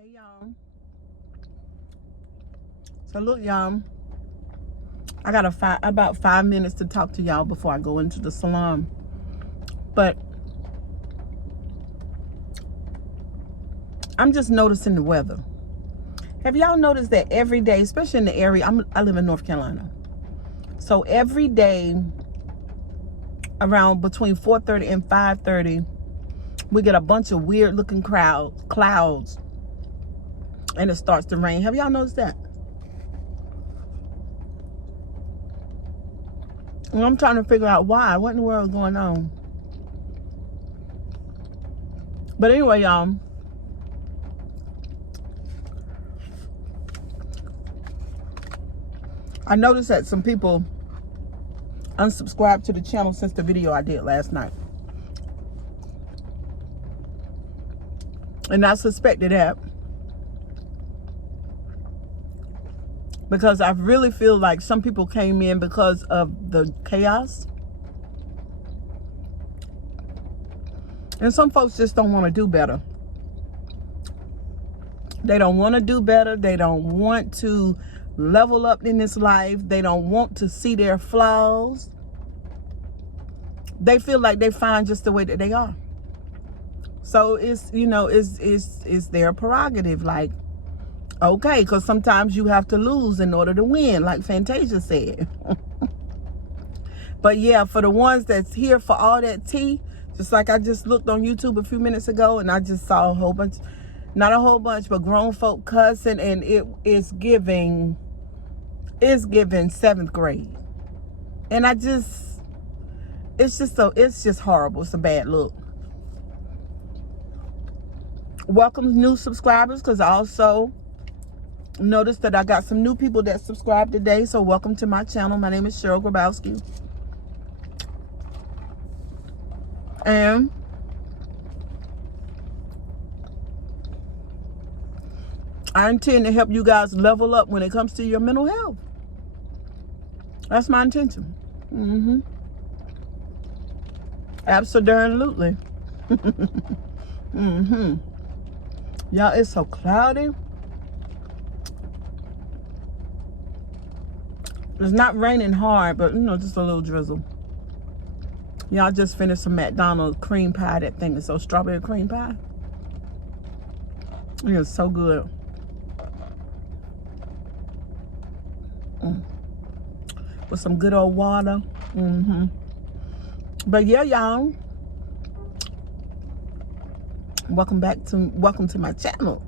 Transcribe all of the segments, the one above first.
Hey y'all. So look y'all, I got about 5 minutes to talk to y'all before I go into the salon. But I'm just noticing the weather. Have y'all noticed that every day, especially in the area, I live in North Carolina. So every day around between 4:30 and 5:30, we get a bunch of weird looking clouds and it starts to rain. Have y'all noticed that? And I'm trying to figure out why. What in the world is going on? But anyway, y'all, I noticed that some people unsubscribed to the channel since the video I did last night. And I suspected that because I really feel like some people came in because of the chaos. And some folks just don't want to do better. They don't want to do better. They don't want to level up in this life. They don't want to see their flaws. They feel like they're fine just the way that they are. So it's, you know, it's their prerogative. Like, okay, because sometimes you have to lose in order to win, like Fantasia said. But yeah, for the ones that's here for all that tea, just like I just looked on YouTube a few minutes ago and I just saw a whole bunch, not a whole bunch, but grown folk cussing, and it is giving 7th grade. And it's just horrible. It's a bad look. Welcome new subscribers, because I also noticed that I got some new people that subscribed today. So welcome to my channel. My name is Cheryl Grabowski. And I intend to help you guys level up when it comes to your mental health. That's my intention. Absolutely. Y'all, it's so cloudy. It's not raining hard, but you know, just a little drizzle. Y'all just finished some McDonald's cream pie. That thing is so strawberry cream pie. It is so good. With some good old water. But yeah, y'all, welcome to my channel.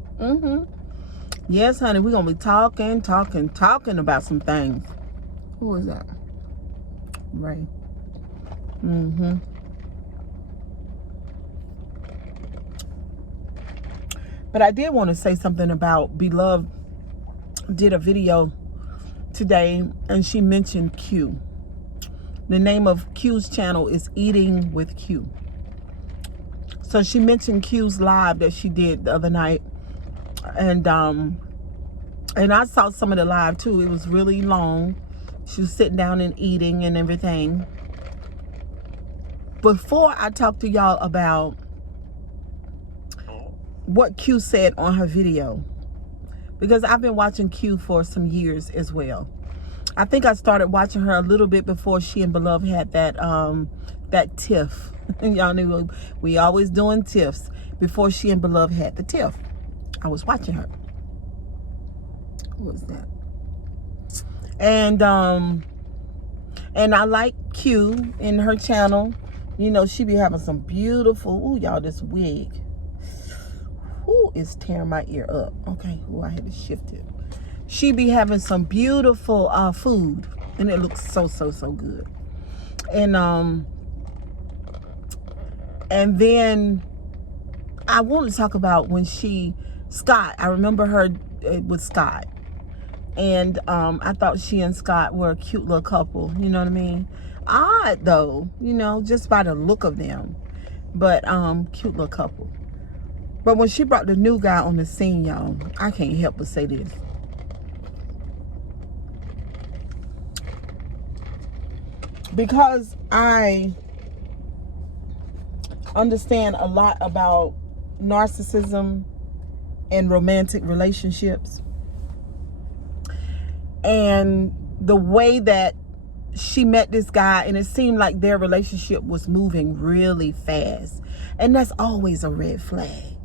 Yes, honey, we're gonna be talking about some things. Who is that? Ray. But I did want to say something about Beloved. Did a video today and she mentioned Q. The name of Q's channel is Eating with Q. So she mentioned Q's live that she did the other night, and I saw some of the live too. It was really long. She was sitting down and eating and everything. Before I talk to y'all about what Q said on her video, because I've been watching Q for some years as well. I think I started watching her a little bit before she and Beloved had that tiff. Y'all knew we always doing tiffs. Before she and Beloved had the tiff, I was watching her. What was that? And I like Q in her channel. You know, she be having some beautiful, ooh, y'all, this wig. Ooh, it's tearing my ear up. Okay, ooh, I had to shift it. She be having some beautiful food, and it looks so good. And then I want to talk about when Scott, I remember her with Scott. And I thought she and Scott were a cute little couple, you know what I mean? Odd though, you know, just by the look of them. But cute little couple. But when she brought the new guy on the scene, y'all, I can't help but say this. Because I understand a lot about narcissism and romantic relationships. And the way that she met this guy, and it seemed like their relationship was moving really fast. And that's always a red flag.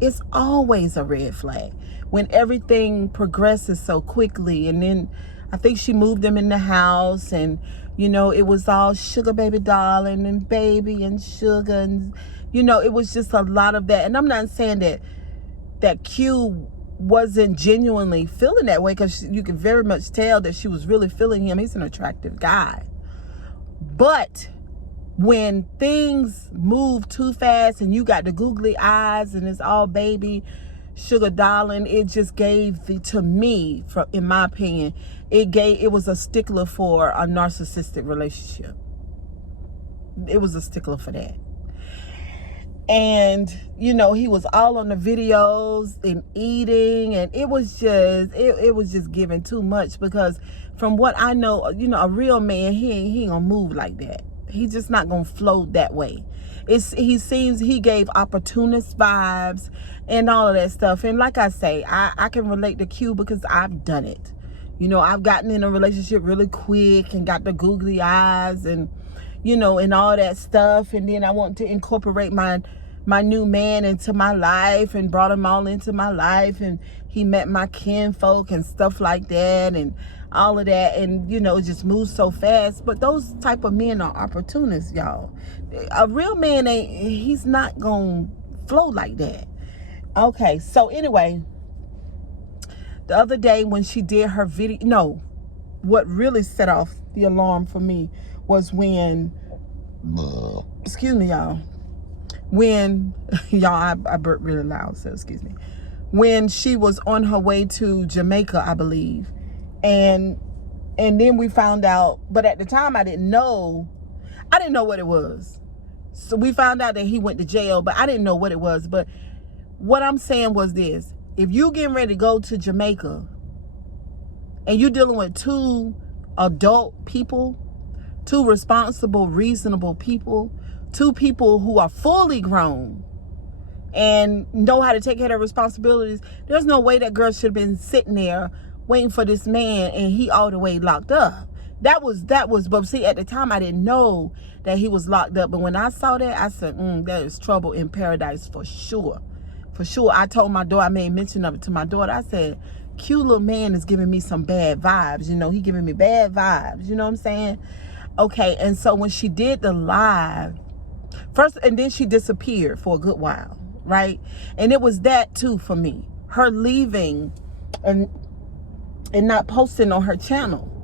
It's always a red flag when everything progresses so quickly. And then I think she moved him in the house, and it was all sugar baby darling and baby and sugar, and it was just a lot of that. And I'm not saying that Q wasn't genuinely feeling that way, because you can very much tell that she was really feeling him. He's an attractive guy. But when things move too fast and you got the googly eyes and it's all baby sugar darling, it just gave to me, in my opinion, it was a stickler for a narcissistic relationship. It was a stickler for that. And he was all on the videos and eating, and it was just giving too much, because from what I know, a real man, he ain't gonna move like that. He's just not gonna flow that way. He gave opportunist vibes and all of that stuff. And like I say, I can relate to Q because I've done it. I've gotten in a relationship really quick and got the googly eyes and and all that stuff, and then I want to incorporate my new man into my life and brought him all into my life, and he met my kinfolk and stuff like that and all of that, and it just moves so fast. But those type of men are opportunists, y'all. A real man he's not gonna flow like that. Okay, so anyway, the other day when she did her video, what really set off the alarm for me was when, excuse me, y'all. When, I burped really loud, so excuse me. When she was on her way to Jamaica, I believe. And then we found out, but at the time I didn't know what it was. So we found out that he went to jail, but I didn't know what it was. But what I'm saying was this: if you getting ready to go to Jamaica and you're dealing with two adult people, two responsible, reasonable people, two people who are fully grown and know how to take care of their responsibilities, there's no way that girl should have been sitting there waiting for this man and he all the way locked up. That was, but see, at the time I didn't know that he was locked up. But when I saw that, I said, there is trouble in paradise for sure. For sure. I told my daughter, I made mention of it to my daughter. I said, cute little man is giving me some bad vibes. He giving me bad vibes. You know what I'm saying? Okay. And so when she did the live, first, and then she disappeared for a good while, right? And it was that too for me. Her leaving and not posting on her channel.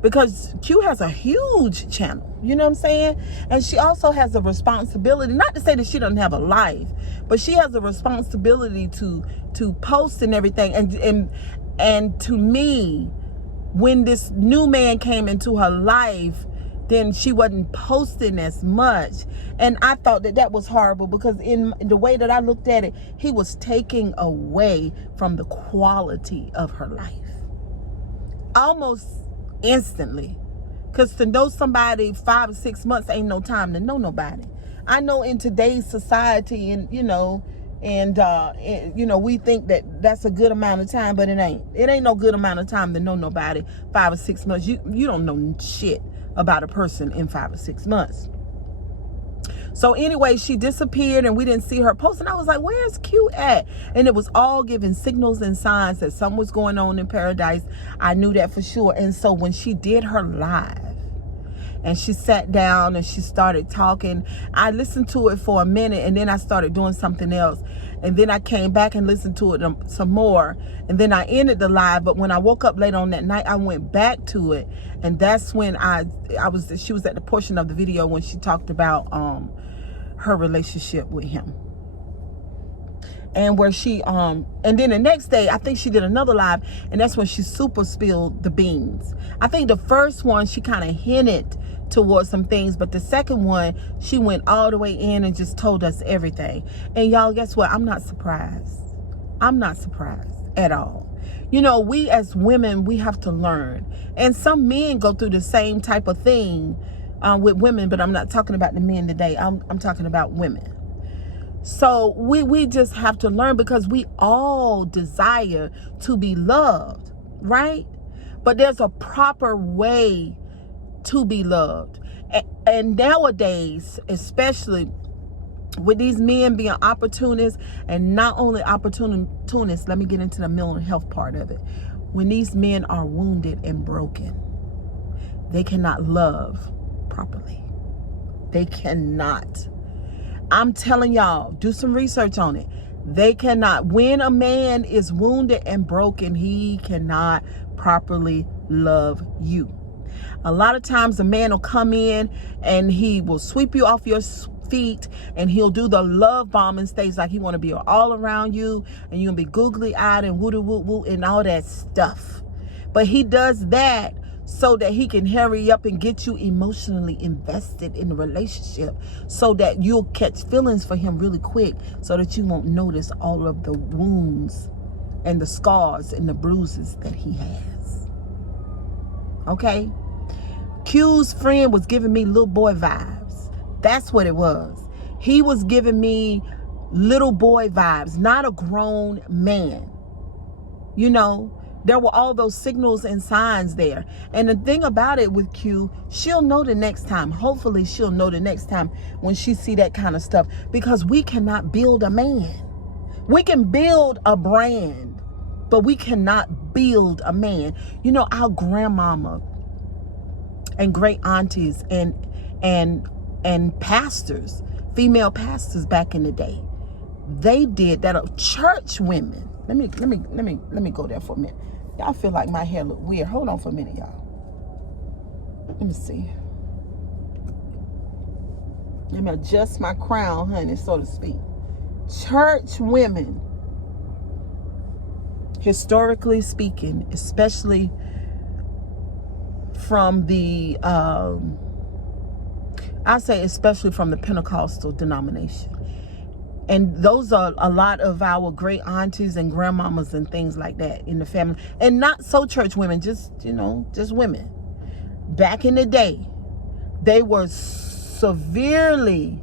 Because Q has a huge channel, you know what I'm saying? And she also has a responsibility, not to say that she doesn't have a life, but she has a responsibility to post and everything. And to me, when this new man came into her life, then she wasn't posting as much. And I thought that was horrible, because in the way that I looked at it, he was taking away from the quality of her life. Almost instantly. Because to know somebody 5 or 6 months ain't no time to know nobody. I know in today's society, and we think that that's a good amount of time, but it ain't. It ain't no good amount of time to know nobody 5 or 6 months. You don't know shit about a person in 5 or 6 months. So anyway, she disappeared and we didn't see her post. And I was like, where's Q at? And it was all giving signals and signs that something was going on in paradise. I knew that for sure. And so when she did her live and she sat down and she started talking, I listened to it for a minute and then I started doing something else. And then I came back and listened to it some more. And then I ended the live. But when I woke up later on that night, I went back to it. And that's when she was at the portion of the video when she talked about her relationship with him. And where she, and then the next day, I think she did another live. And that's when she super spilled the beans. I think the first one, she kind of hinted towards some things, but the second one, she went all the way in and just told us everything. And y'all, guess what? I'm not surprised. I'm not surprised at all. We as women, we have to learn. And some men go through the same type of thing with women, but I'm not talking about the men today. I'm talking about women. So we just have to learn, because we all desire to be loved, right? But there's a proper way to be loved. And nowadays, especially with these men being opportunists, and not only opportunists, let me get into the mental health part of it. When these men are wounded and broken, they cannot love properly. They cannot. I'm telling y'all, do some research on it. They cannot. When a man is wounded and broken, he cannot properly love you. A lot of times a man will come in and he will sweep you off your feet, and he'll do the love bombing stage, like he want to be all around you, and you'll be googly eyed and woo woo woo and all that stuff. But he does that so that he can hurry up and get you emotionally invested in the relationship, so that you'll catch feelings for him really quick, so that you won't notice all of the wounds and the scars and the bruises that he has. Okay? Q's friend was giving me little boy vibes. That's what it was. He was giving me little boy vibes, not a grown man. You know, there were all those signals and signs there. And the thing about it with Q, she'll know the next time. Hopefully she'll know the next time when she see that kind of stuff, because we cannot build a man. We can build a brand, but we cannot build a man. You know, our grandmama and great aunties and pastors, female pastors back in the day, they did that. Church women. Let me go there for a minute. Y'all feel like my hair look weird. Hold on for a minute, y'all. Let me see. Let me adjust my crown, honey, so to speak. Church women, historically speaking, especially from the I say especially from the Pentecostal denomination. And those are a lot of our great aunties and grandmamas and things like that in the family. And not so church women, just, you know, just women. Back in the day, they were severely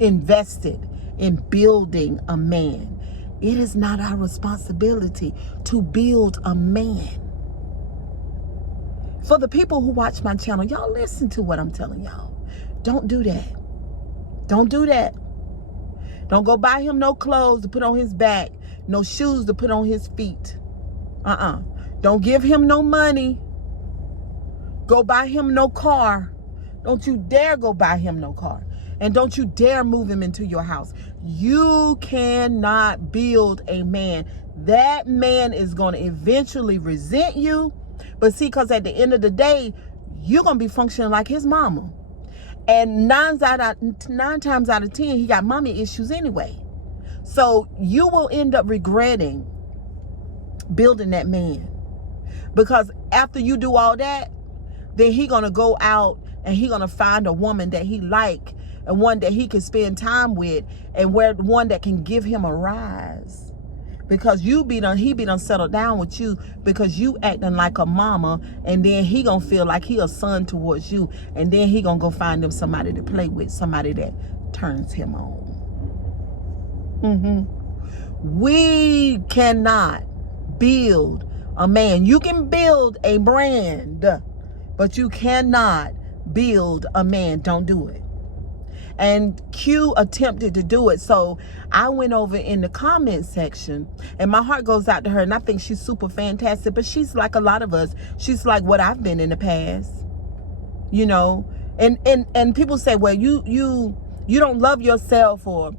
invested in building a man. It is not our responsibility to build a man. For the people who watch my channel, y'all listen to what I'm telling y'all. Don't do that. Don't do that. Don't go buy him no clothes to put on his back, no shoes to put on his feet. Don't give him no money. Go buy him no car. Don't you dare go buy him no car. And don't you dare move him into your house. You cannot build a man. That man is going to eventually resent you. But see, because at the end of the day, you're going to be functioning like his mama. And 9 times out of 10, he got mommy issues anyway. So you will end up regretting building that man. Because after you do all that, then he going to go out and he going to find a woman that he like, and one that he can spend time with, and one that can give him a rise. Because he be done settled down with you, because you acting like a mama, and then he gonna feel like he a son towards you, and then he gonna go find him somebody to play with, somebody that turns him on. We cannot build a man. You can build a brand, but you cannot build a man. Don't do it. And Q attempted to do it. So I went over in the comment section, and my heart goes out to her, and I think she's super fantastic. But she's like a lot of us. She's like what I've been in the past, you know. And people say, well, you don't love yourself, or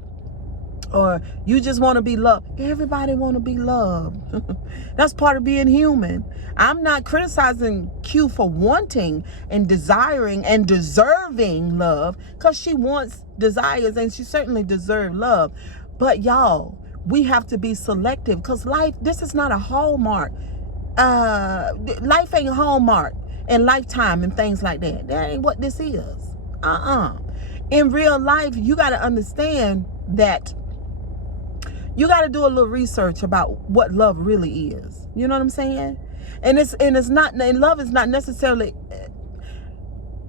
you just want to be loved. Everybody want to be loved. That's part of being human. I'm not criticizing Q for wanting and desiring and deserving love, because she wants, desires, and she certainly deserves love. But y'all, we have to be selective, because life, this is not a Hallmark. Life ain't Hallmark and Lifetime and things like that. That ain't what this is. In real life, you got to understand that you got to do a little research about what love really is. You know what I'm saying? And love is not necessarily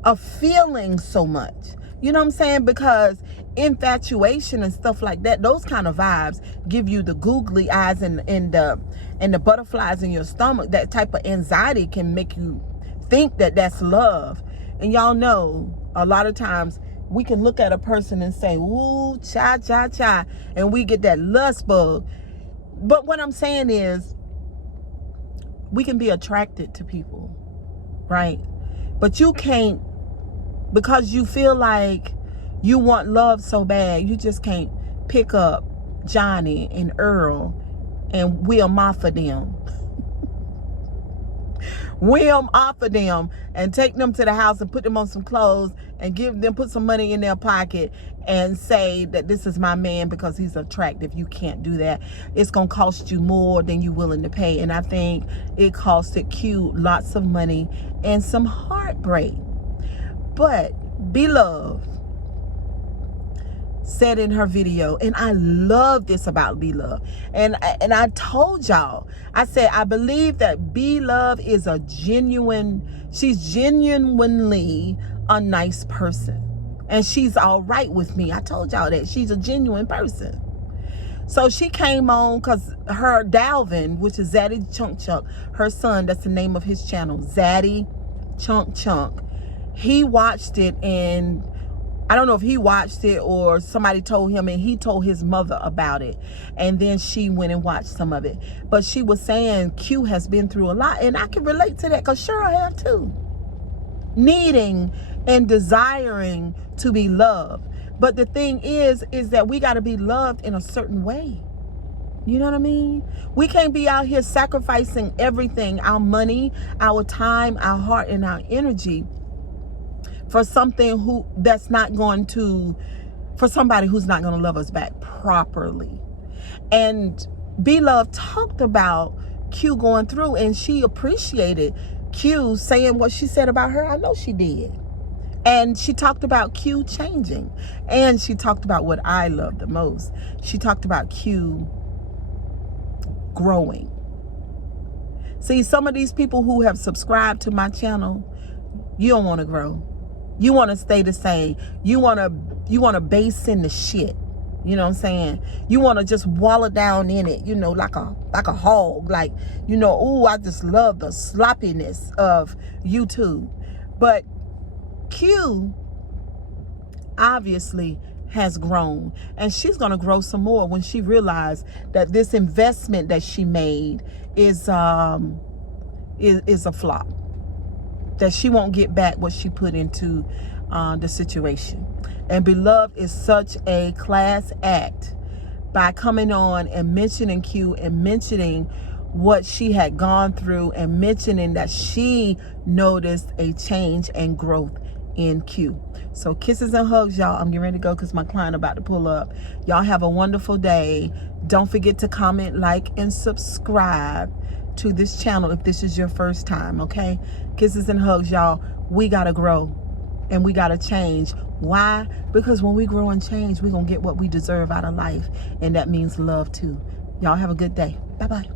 a feeling so much. You know what I'm saying? Because infatuation and stuff like that, those kind of vibes give you the googly eyes and the butterflies in your stomach. That type of anxiety can make you think that that's love. And y'all know, a lot of times we can look at a person and say, ooh, cha, cha, cha, and we get that lust bug. But what I'm saying is, we can be attracted to people, right? But you can't, because you feel like you want love so bad, you just can't pick up Johnny and Earl and Will Martha them. Will offer them and take them to the house and put them on some clothes and put some money in their pocket and say that this is my man because he's attractive. You can't do that. It's going to cost you more than you're willing to pay. And I think it costed Q lots of money and some heartbreak. But Beloved said in her video, and I love this about Beloved, and I told y'all, I said, I believe that Beloved is she's genuinely a nice person, and she's all right with me. I told y'all that she's a genuine person. So she came on because her Dalvin, which is Zaddy Chunk Chunk, her son, that's the name of his channel, Zaddy Chunk Chunk, he watched it, and I don't know if he watched it or somebody told him, and he told his mother about it. And then she went and watched some of it. But she was saying Q has been through a lot. And I can relate to that because sure I have too. Needing and desiring to be loved. But the thing is that we got to be loved in a certain way. You know what I mean? We can't be out here sacrificing everything, our money, our time, our heart, and our energy for something that's not going to, for somebody who's not going to love us back properly. And Beloved talked about Q going through, and she appreciated Q saying what she said about her. I know she did. And she talked about Q changing. And she talked about what I love the most. She talked about Q growing. See, some of these people who have subscribed to my channel, you don't want to grow. You want to stay the same. You want to base in the shit. You know what I'm saying? You want to just wallow down in it, you know, like a hog. Like, you know, ooh, I just love the sloppiness of YouTube. But Q obviously has grown, and she's going to grow some more when she realized that this investment that she made is a flop. That she won't get back what she put into the situation. And Beloved is such a class act by coming on and mentioning Q and mentioning what she had gone through and mentioning that she noticed a change and growth in Q. So kisses and hugs, y'all. I'm getting ready to go because my client about to pull up. Y'all have a wonderful day. Don't forget to comment, like, and subscribe to this channel if this is your first time, okay? Kisses and hugs, y'all. We gotta grow and we gotta change. Why? Because when we grow and change, we're gonna get what we deserve out of life, and that means love too. Y'all have a good day. Bye-bye.